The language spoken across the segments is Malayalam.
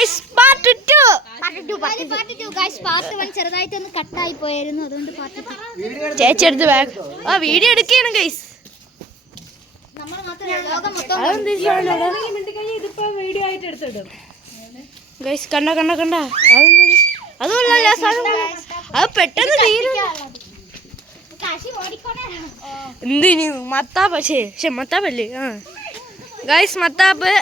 ഗൈസ് പാർട്ട് 2 ഗൈസ് പാർട്ട് 1 ചെറുതായിട്ടൊന്ന് കട്ടായി പോയായിരുന്നു, അതുകൊണ്ട് പാർട്ട് 2 ചേച്ചി എടുത്ത് ബാക്ക് വീഡിയോ എടുക്കുകയാണ് ഗൈസ്. നമ്മൾ മാത്രമല്ല ലോകം മൊത്തം വീഡിയോ ആയിട്ട് എടുത്തിടും ഗൈസ്. കണ്ട അതുമല്ല അത് പെട്ടെന്ന് തീരും. എന്തിനു മത്താപ്പ് മത്താപ്പല്ലേ ഗൈസ് മത്താപ്പ്.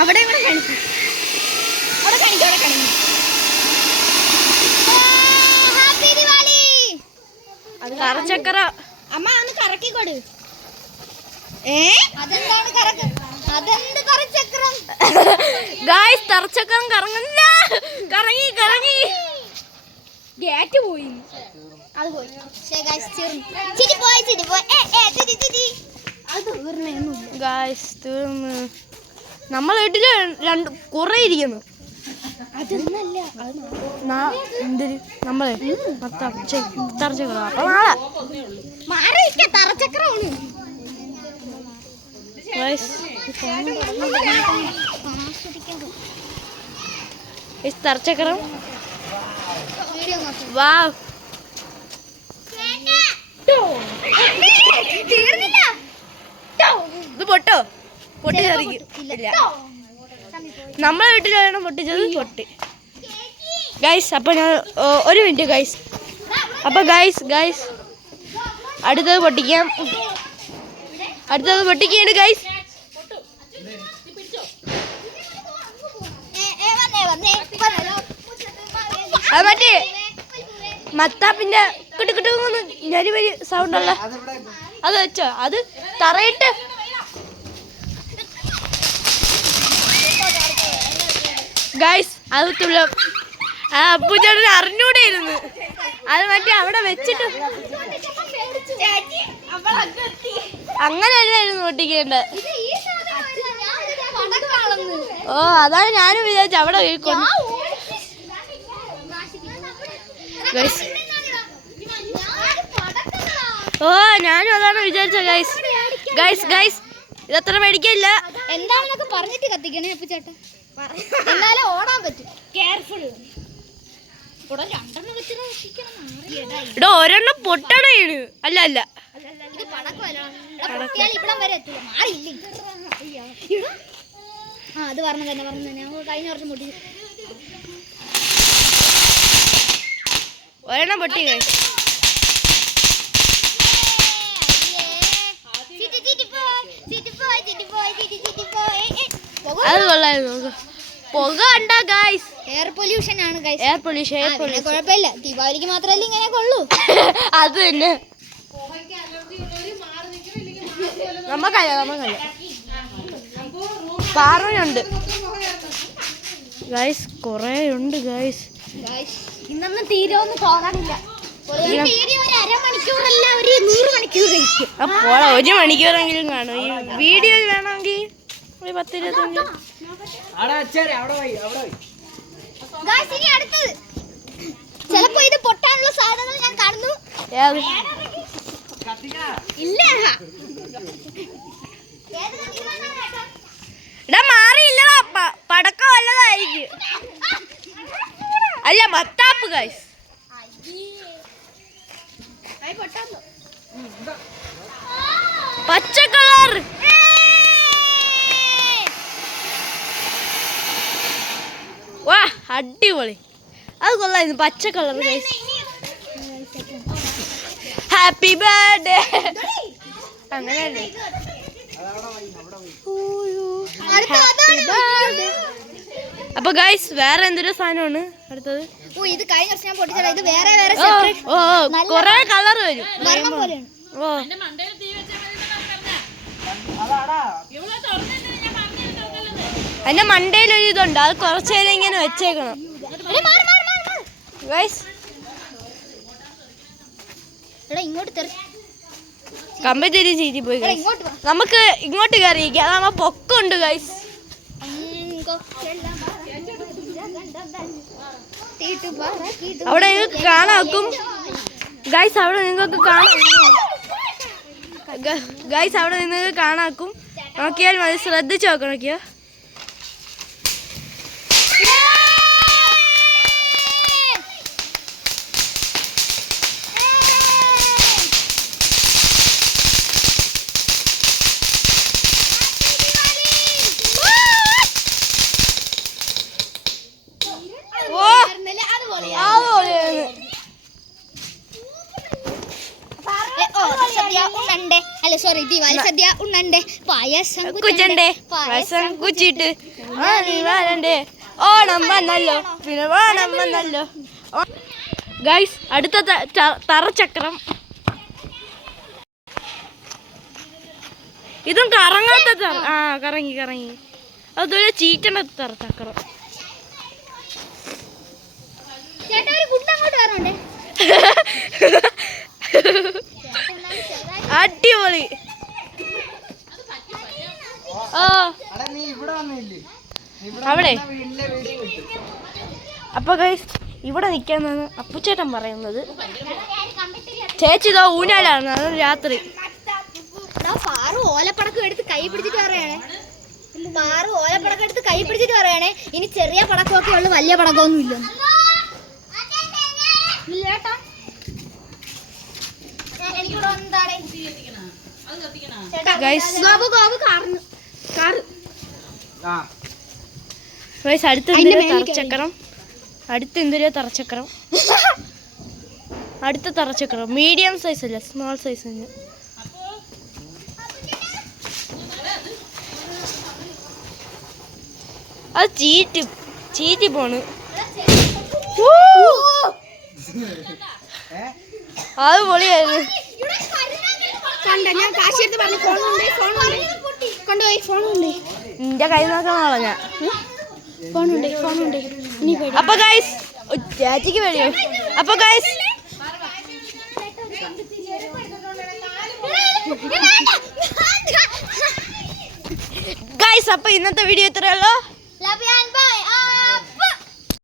അവിടെ കറച്ചക്കറ അമ്മ ഒന്ന് കറക്കിക്കൊടു. അതെന്താണ് അതെന്ത് കറച്ചക്രം ഗൈസ്? തറച്ചക്കരം കറങ്ങില്ല, കറങ്ങി ഗേറ്റ് പോയി, അത് പോയി. ഗൈസ് തീർന്ന്. നമ്മളെ വീട്ടില് കുറെ ഇരിക്കുന്നു. എന്തൊരു നമ്മളെ തറച്ചക്കറ. അപ്പൊ നാളെ തറച്ചക്രമാണ് തറച്ചക്കരം. വാവ് ഇത് പൊട്ടോ? പൊട്ടി തെറിക്കില്ല. നമ്മളെ വീട്ടിലാണ് പൊട്ടിച്ചത്, പൊട്ടി ഗൈസ്. അപ്പൊ ഞാൻ ഒരു മിനിറ്റ് ഗൈസ്. അപ്പൊ ഗൈസ് അടുത്തത് പൊട്ടിക്കാം. അടുത്തത് പൊട്ടിക്കുകയാണ് ഗൈസ്. അത് മറ്റേ മത്താപ്പിന്റെ കിട്ടുകിട്ടുന്ന ഞരിവരി സൗണ്ട് ഉള്ള അത് വെച്ചോ. അത് തറയിട്ട് ഗൈസ്. അത് തുള്ളം അപ്പൂച്ചേട്ടന് അറിഞ്ഞൂടെ ഇരുന്ന്. അത് മറ്റേ അവിടെ വെച്ചിട്ട് അങ്ങനെയല്ലായിരുന്നു പൊട്ടിക്കേണ്ടത്. ഓ അതാണ് ഞാനും വിചാരിച്ചു അവിടെ ഗൈസ്. ഓ ഞാനും അതാണ് വിചാരിച്ചത് ഗൈസ്. ഇതത്ര മേടിക്കില്ല. എന്താണെന്നൊക്കെ പറഞ്ഞിട്ട് കത്തിക്കണേ അപ്പൊ ചേട്ടാ, എന്നാലേ ഓടാൻ പറ്റും. കെയർഫുൾ. ഇവിടെ ഒരെണ്ണം പൊട്ടണേണ്. അല്ല ഇത് പടക്കമല്ല, ഇവിടം വരെ എത്തില്ല. മാറിയില്ല. അത് പറഞ്ഞു തന്നെ കഴിഞ്ഞ വർഷം പൊട്ടി. ഒരെണ്ണം പൊട്ടി. അത് കൊള്ളായിരുന്നു. പുക കണ്ട ഗൈസ്. എയർ പൊല്യൂഷൻ ആണ് ഗൈസ്. എയർ പൊല്യൂഷൻ കുഴപ്പമില്ല. ദീപാവലിക്ക് മാത്രമല്ല ഇങ്ങനെ കൊള്ളൂ. അത് തന്നെ നമുക്കല്ല പാറയുണ്ട് ഗൈസ്. കൊറേ ഉണ്ട് ഗൈസ്. ഇന്നൊന്നും തീരുമെന്ന് തോന്നാനില്ല. അരമണിക്കൂറല്ല, ഒരു 100 മണിക്കൂർ കഴിക്കും. അപ്പോൾ 1 മണിക്കൂറെങ്കിലും കാണും. ഈ വീഡിയോ വേണമെങ്കിൽ ഒരു 10-25. ചിലപ്പോ ഇത് പൊട്ടാനുള്ള സാധനങ്ങൾ ഞാൻ കാണുന്നു. ഇല്ല മാറിയില്ലടാ. പടക്കം വല്ലതായിരിക്കും. അല്ല മത്താപ്പ് ഗൈസ്. പച്ച കളർ. വാ അടിപൊളി. അത് കൊള്ളായിരുന്നു. പച്ച കളർ ഗൈസ്. Happy birthday. അങ്ങനെയല്ലേ? അപ്പൊ ഗൈസ് വേറെ എന്തൊരു സാധനമാണ് അടുത്തത്. ഇത് കഴിഞ്ഞ വർഷം ഞാൻ പൊട്ടിച്ചത്. ഇത് വേറെ കൊറേ കളർ വരും. ഓ അതിന്റെ മണ്ടയിൽ ഒരു ഇതുണ്ട്. അത് കുറച്ചു നേരം ഇങ്ങനെ വെച്ചേക്കണം ഗൈസ്. കമ്പത്തിരി ചീറ്റി പോയി ഗൈസ്. നമുക്ക് ഇങ്ങോട്ട് കയറിയിരിക്കാം. അതാകുമ്പോ പൊക്കുണ്ട് ഗൈസ്. അവിടെ കാണാക്കും ഗൈസ്. അവിടെ നിങ്ങൾക്ക് കാണാം. ഗൈസ് അവിടെ നിന്ന് കാണാക്കും. നോക്കിയാൽ മതി, ശ്രദ്ധിച്ച് നോക്കണം. നോക്കിയോ അല്ല സോറി, ദിവാലി സദ്യ ഉണ്ണണ്ടേ, പായസം കുച്ചണ്ടേ, പായസം കുച്ചിട്ട് ഓണം വന്നല്ലോ, പിന്നെ ഓണം വന്നല്ലോ. ഗൈസ് അടുത്ത തറച്ചക്രം. ഇതും കറങ്ങാത്ത കറങ്ങി കറങ്ങി. അതുപോലെ ചീറ്റണ്ട തറച്ചക്രം. അടിപൊളി. അവിടെ അപ്പൊ ഗൈസ് ഇവിടെ നിൽക്കാന്നാണ് അപ്പുച്ചേട്ടൻ പറയുന്നത്. ചേച്ചി ഇതോ ഊഞ്ഞാലാണ്, അത് രാത്രി. പാറു ഓലപ്പടക്കം എടുത്ത് കൈ പിടിച്ചിട്ട് പറയണേ, പാറു ഓലപ്പടക്കം എടുത്ത് കൈ പിടിച്ചിട്ട് പറയണേ. ഇനി ചെറിയ പടക്കമൊക്കെ ഉള്ളു, വലിയ പടക്കമൊന്നും ഇല്ല. അടുത്ത തറച്ചക്രം, അടുത്ത തറച്ചക്രം മീഡിയം സൈസ് അല്ല, സ്മോൾ സൈസ് തന്നെ. അത് ചീറ്റി പോണ്. അത് പൊളിയായിരുന്നു. നിന്റെ കൈ നോക്കാൻ കളഞ്ഞ അപ്പൊ ഗൈസ് ചേച്ചിക്ക് വേണ്ടിയോ. അപ്പൊ ഗൈസ് അപ്പൊ ഇന്നത്തെ വീഡിയോ ഇത്രയുള്ളൂ.